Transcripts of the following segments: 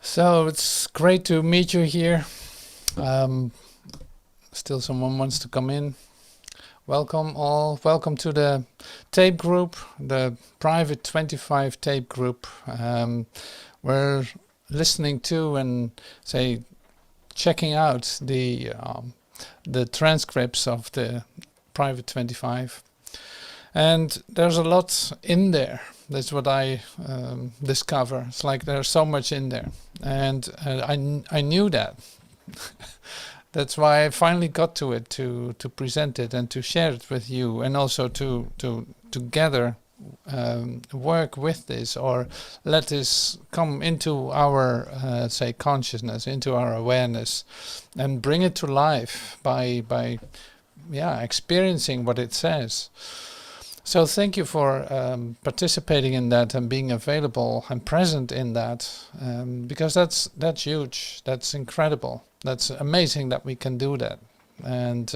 So it's great to meet you here. Um, Still someone wants to come in. Welcome all. Welcome to the tape group, the private 25 tape group. We're listening to and say checking out the transcripts of the private 25. And there's a lot in there. That's what I discover. It's like there's so much in there. And I knew that. That's why I finally got to it, to present it and to share it with you, and also to together work with this, or let this come into our say consciousness, into our awareness, and bring it to life by experiencing what it says. So thank you for participating in that and being available and present in that, because that's huge. That's incredible. That's amazing that we can do that. And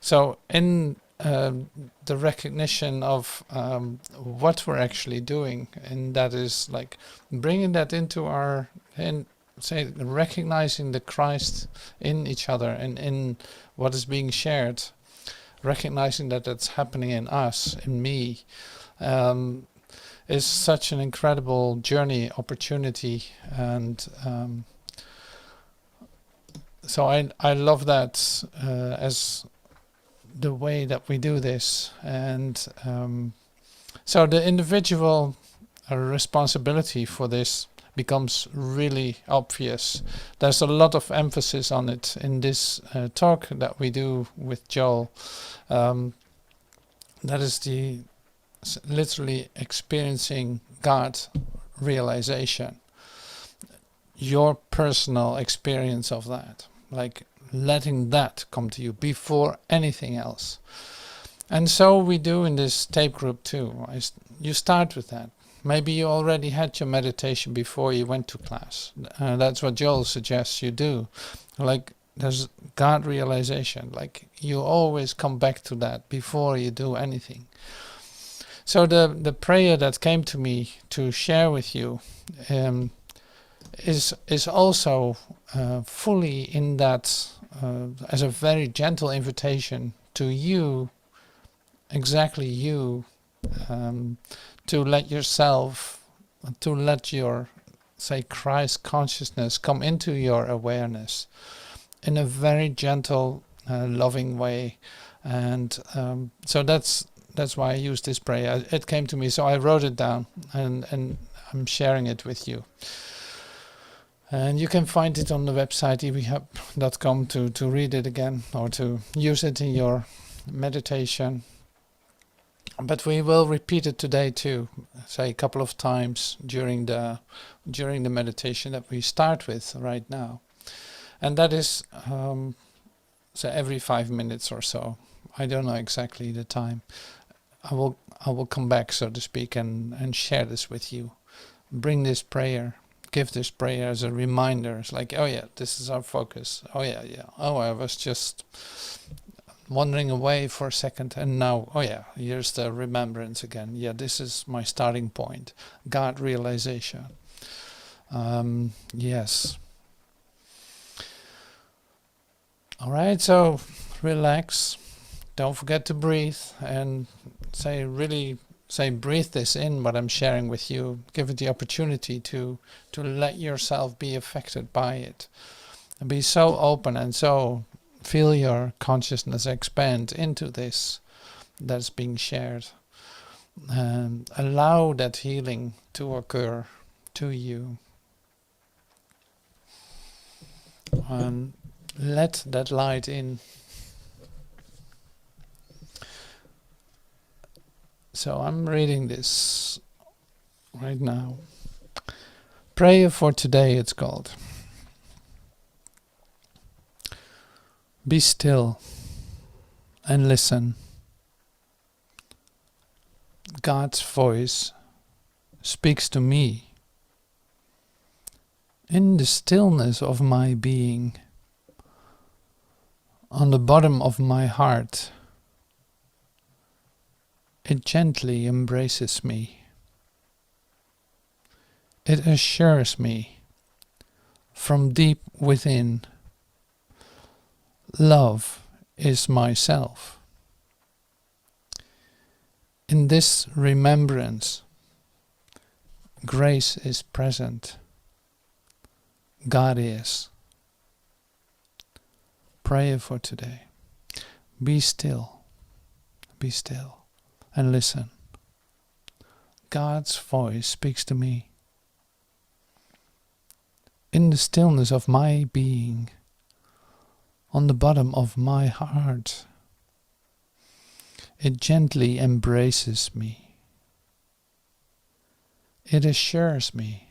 so in the recognition of what we're actually doing, and that is like bringing that into our, and say recognizing the Christ in each other and in what is being shared, recognizing that that's happening in us, in me, is such an incredible journey, opportunity, and so I love that as the way that we do this, and so the individual responsibility for this becomes really obvious. There's a lot of emphasis on it in this talk that we do with Joel. That is the literally experiencing God realization, your personal experience of that, like letting that come to you before anything else. And so we do in this tape group too. You start with that. Maybe you already had your meditation before you went to class. That's what Joel suggests you do. Like there's God realization. Like you always come back to that before you do anything. So the prayer that came to me to share with you is also fully in that as a very gentle invitation to you, exactly you, to let yourself, to let your, say, Christ consciousness come into your awareness in a very gentle, loving way. And so that's why I use this prayer. It came to me, so I wrote it down, and I'm sharing it with you. And you can find it on the website ebhub.com to read it again or to use it in your meditation. But we will repeat it today too, say a couple of times during the meditation that we start with right now, and that is so every 5 minutes or so. I don't know exactly the time. I will come back, so to speak, and share this with you. Bring this prayer, give this prayer as a reminder. It's like, oh yeah, this is our focus. Oh yeah. Oh, I was just wandering away for a second, and now, oh yeah, here's the remembrance again. Yeah, this is my starting point. God realization. Yes. All right, so relax. Don't forget to breathe, and breathe this in, what I'm sharing with you. Give it the opportunity to let yourself be affected by it. And be so open, and so feel your consciousness expand into this that's being shared. And allow that healing to occur to you. And let that light in. So I'm reading this right now. Prayer for today, it's called. Be still and listen. God's voice speaks to me. In the stillness of my being, on the bottom of my heart, it gently embraces me. It assures me from deep within. Love is myself. In this remembrance, grace is present. God is. Prayer for today. Be still. Be still and listen. God's voice speaks to me. In the stillness of my being, on the bottom of my heart, it gently embraces me. It assures me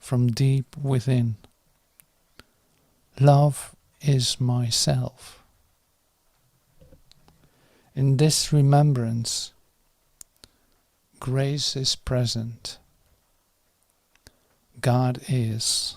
from deep within. Love is myself. In this remembrance, grace is present. God is.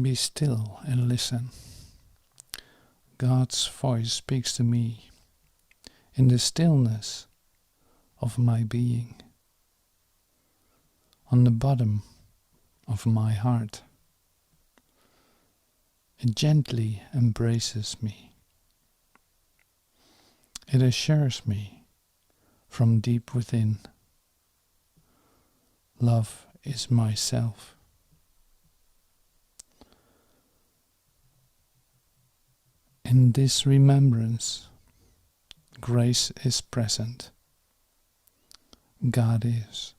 Be still and listen. God's voice speaks to me in the stillness of my being, on the bottom of my heart. It gently embraces me. It assures me from deep within. Love is myself. In this remembrance, grace is present. God is.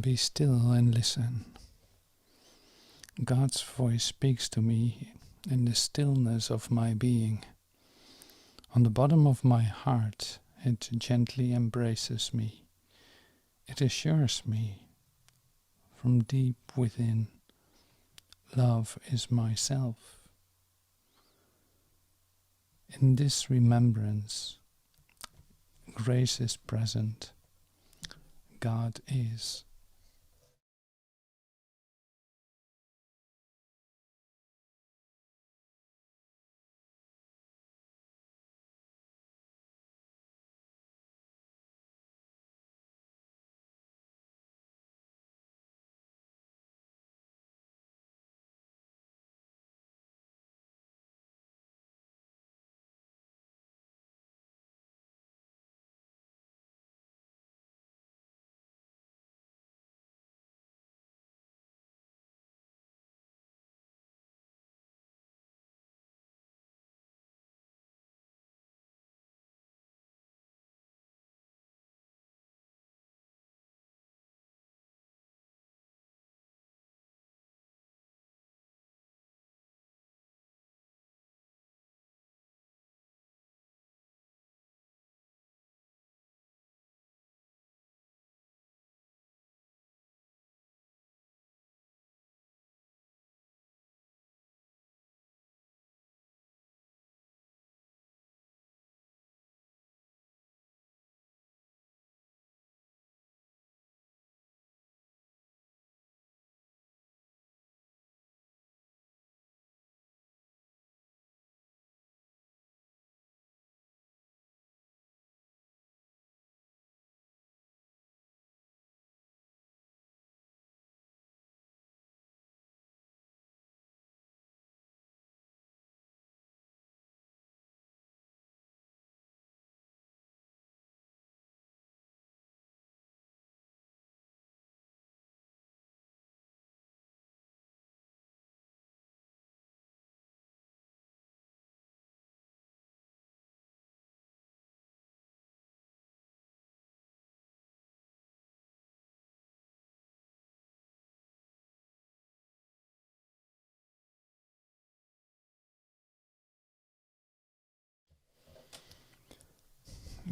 Be still and listen. God's voice speaks to me in the stillness of my being. On the bottom of my heart, it gently embraces me. It assures me from deep within, love is myself. In this remembrance, grace is present. God is.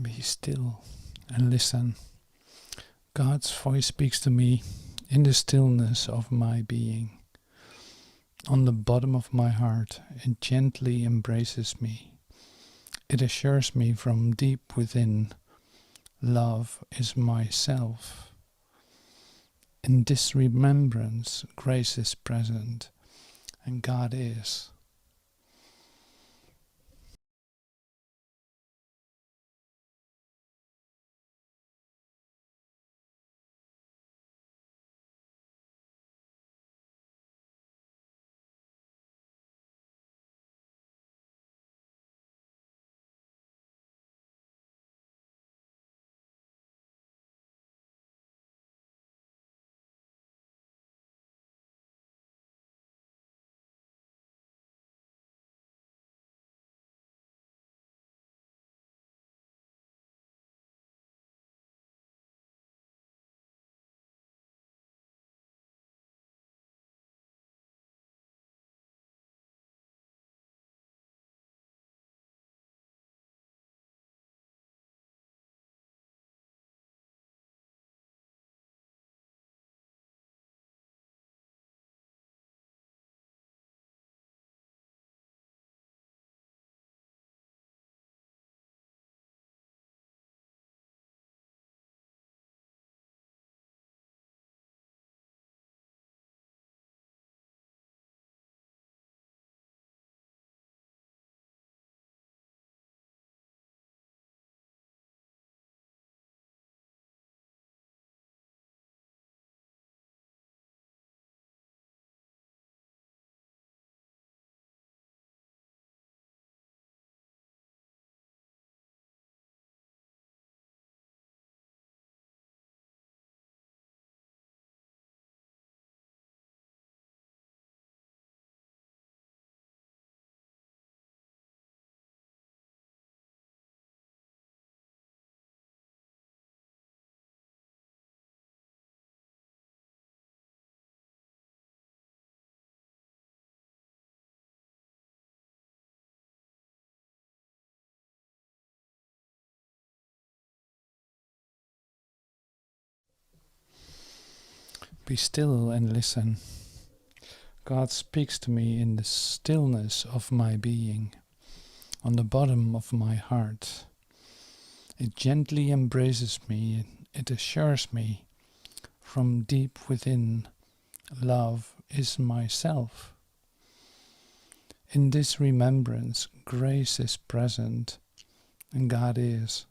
Be still and listen. God's voice speaks to me in the stillness of my being. On the bottom of my heart, it gently embraces me. It assures me from deep within, love is myself. In this remembrance, grace is present, and God is. be still and listen. God speaks to me in the stillness of my being, on the bottom of my heart. It gently embraces me, it assures me from deep within, love is myself. In this remembrance, grace is present and God is.